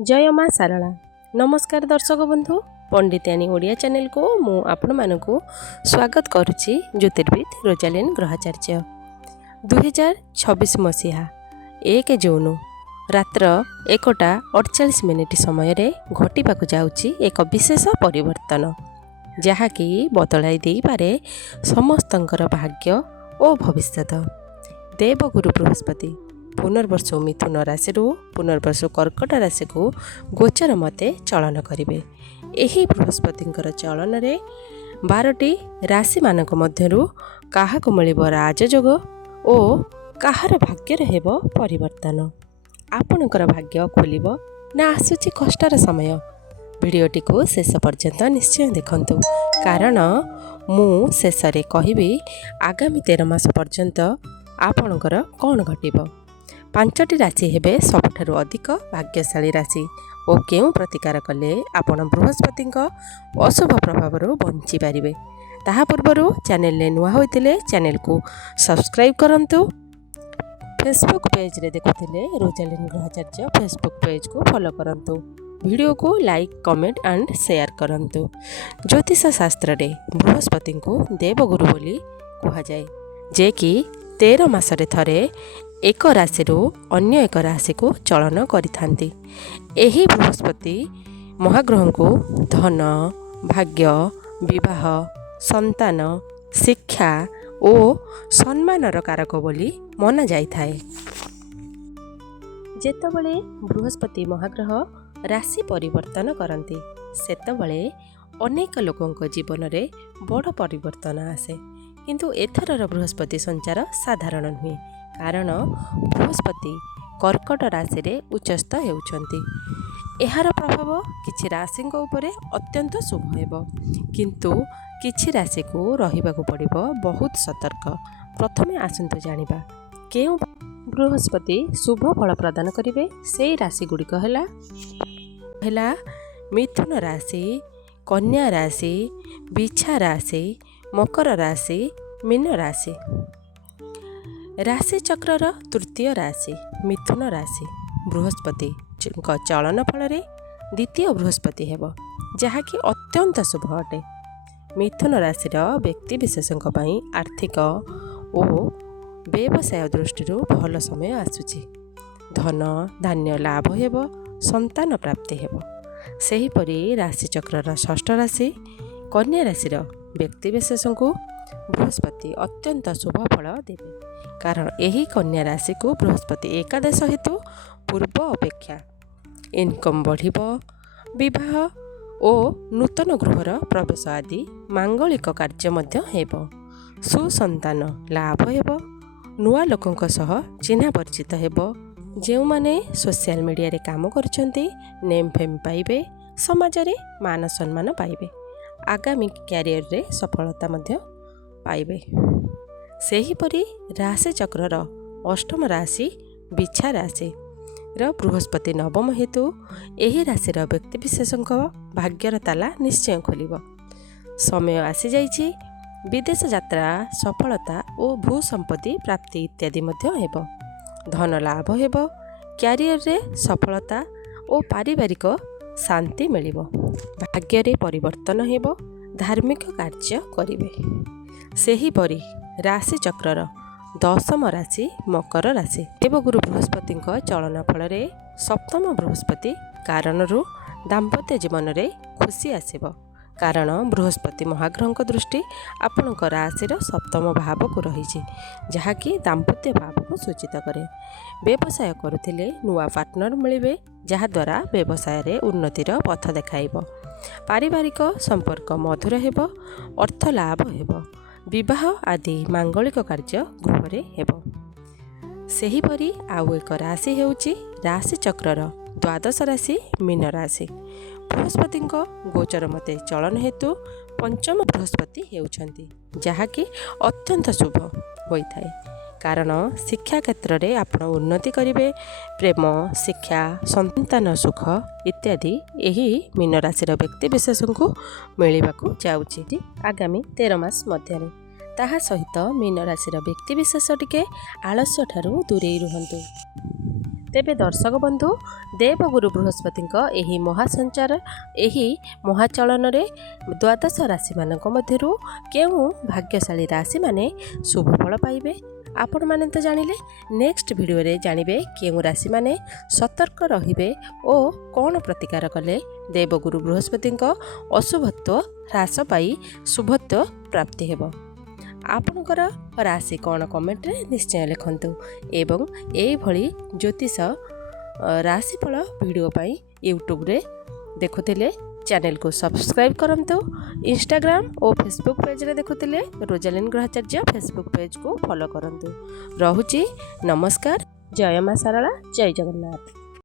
जय माँ सारला। नमस्कार दर्शक बंधु, पंडितानी ओडिया चैनल को मु आपण मानकु स्वागत करुच्ची। ज्योतिर्विद रोजालिन ग्रहाचार्य 2026 मसीहा 1 जून रात्र 1:48 समय घटवाक जाउची एक विशेष परिवर्तन जहाँकि बदलाई देई पारे समस्तंकर भाग्य और भविष्यत। देवगुरु बृहस्पति पुनर्वर्ष मिथुन राशि पुनर्वर्ष कर्कट राशि को गोचर मते चलन करेंगे। यही बृहस्पति चलन रे 12टी राशि मानक मध्यरु काहाकु मिलिब राजयोग और काहार भाग्य हेब परिवर्तन। आपणकर भाग्य खोलिब ना आसुची कष्टर समय। वीडियोटी को शेष पर्यंत निश्चय देखंतु, कारण मु शेष रे कहिबी आगामी 13 मास पर्यंत आपणकर कौन घटिब। 5टी राशि हेबे सबुठारु अधिक भाग्यशाली राशि और केउ प्रतिकार कले आपण बृहस्पति अशुभ प्रभाव बंची पारिबे। ताहा पूर्वरु चैनल ले नुआ होइतिले चैनल को सब्सक्राइब करंतु। फेसबुक पेज रे देखुथिले रोजालिन ग्रहाचार्य फेसबुक पेज को फॉलो करंतु। वीडियो को लाइक कमेंट एंड शेयर करंतु। ज्योतिष शास्त्र रे बृहस्पति को देवगुरु बोली कहा जाए, जे कि 13 मासरे थरे एक राशि अन्य एक राशि को चलन करिथांती। एही बृहस्पति महाग्रह को धन, भाग्य, विवाह, संतान, शिक्षा और सम्मानर कारक बोली मना जाई थाए। जेतबले बृहस्पति महाग्रह राशि परिवर्तन करती सेतबले अनेक लोकंक जीवन रे बड़ परिवर्तन आसे, किंतु एथरर बृहस्पति संचार साधारण नुहे, कारण बृहस्पति कर्कट राशि रे उच्चस्थ हेउचंती। एहार प्रभाव किछि राशि उपरे अत्यंत शुभ हेबो, किंतु किछि राशि को रहिबाकु पड़िबो बहुत सतर्क। प्रथमे आसंतु जानिबा केउ बृहस्पति शुभ फल प्रदान करिवे। सेई राशि गुड़िक हैला मिथुन राशि, कन्या राशि, बिछा राशि, मकर राशि, मीन राशि। राशि चक्रर तृतीय राशि मिथुन राशि बृहस्पति चलन फल द्वितीय बृहस्पति हेब, जहाँकि अत्यंत शुभ अटे। मिथुन राशिर व्यक्ति विशेषक आर्थिक और व्यवसाय दृष्टि भल समय आसुची। धन धान्य लाभ हेब, संतान प्राप्ति हेब। सेहीपरि राशि चक्रर षष्ठ राशि कन्या राशिर व्यक्ति विशेषक बृहस्पति अत्यंत शुभ फल देवे, कारण यही कन्या राशि को बृहस्पति एकादश हेतु पूर्व अपेक्षा इनकम बढ़िब, विवाह और नूतन गृहर प्रवेश आदि मांगलिक कार्य मध्य हेब। सुसंतान लाभ हेब, नुआ लोकंक सह चिन्हा परिचित हेब। जो माने सोशल मीडिया रे काम करछंती नेम फेम पाइबे, समाज रे मान सम्मान पाइबे, आगामी कैरियर रे सफलता मध्य पाइबे। सेहीपरि राशि चक्रर अष्टम राशि बिछा राशि र बृहस्पति नवम हेतु एही राशिर व्यक्ति विशेषक भाग्यर ताला निश्चय खोलिब। समय आसी जाइछि, विदेश यात्रा सफलता और भू संपत्ति प्राप्ति इत्यादि मध्य हेब। धन लाभ हेब, कैरियर रे सफलता और पारिवारिक शांति मिलिब। भाग्य रे परिवर्तन हेब, धार्मिक कार्य करिवे। सेहीपरि राशि चक्रर दशम राशि मकर राशि देवगुरु बृहस्पति चलन फल सप्तम बृहस्पति कारण दाम्पत्य जीवन में खुशी आसिब, कारण बृहस्पति महाग्रह दृष्टि आपण राशिर सप्तम भाव को रही, जहाँकि दाम्पत्य भाव को सूचित करे। व्यवसाय करुथिले नुआ पार्टनर मिलिबे, जहाद्वारा व्यवसाय रे उन्नतिर पथ देखाइब। पारिवारिक संपर्क मधुर हेब, अर्थ लाभ हेब, विवाह आदि मांगलिक कार्य गृहरे हेब। सेहीपरि आउ एक राशि हेउची राशि चक्रर द्वादश राशि मीन राशि। बृहस्पति गोचर मते चलन हेतु पंचम बृहस्पति हेउछंती, जहाँकि अत्यंत शुभ होइथाए, कारण शिक्षा क्षेत्र में आपण उन्नति करिवे। प्रेम, शिक्षा, संतान सुख इत्यादि यही मीन राशिर व्यक्ति विशेष को मिलवाकू जाउछि आगामी 13 मास मध्य। ताहा सहित मीन राशिर व्यक्ति विशेष टिके आलस्य ठारू दूरेई रुहंतु। तेबे दर्शक बंधु देवगुरु बृहस्पति एही महासंचार एही महाचलन द्वादश राशि मानक मध्यरु केउ भाग्यशाली राशि माने शुभ फल पाइबे आपण माने तो जानिले। नेक्स्ट वीडियो रे जानिबे केउ राशि माने सतर्क रहिबे ओ कौन प्रतिकार कले देवगुरु बृहस्पति अशुभत्व ह्रास पाई शुभत्व प्राप्ति हेबो। आपणकर राशि कौन कमेंट रे निश्चय लिखंतु एवं एई भली ज्योतिष राशिफल वीडियो पाई यूट्यूब रे देखुथिले चैनल को सब्सक्राइब करंतु। इंस्टाग्राम और फेसबुक पेज रे देखुथिले रोजालिन ग्रहाचार्य फेसबुक पेज को फॉलो करंतु। रहुची नमस्कार। जय मां सारला, जय जगन्नाथ।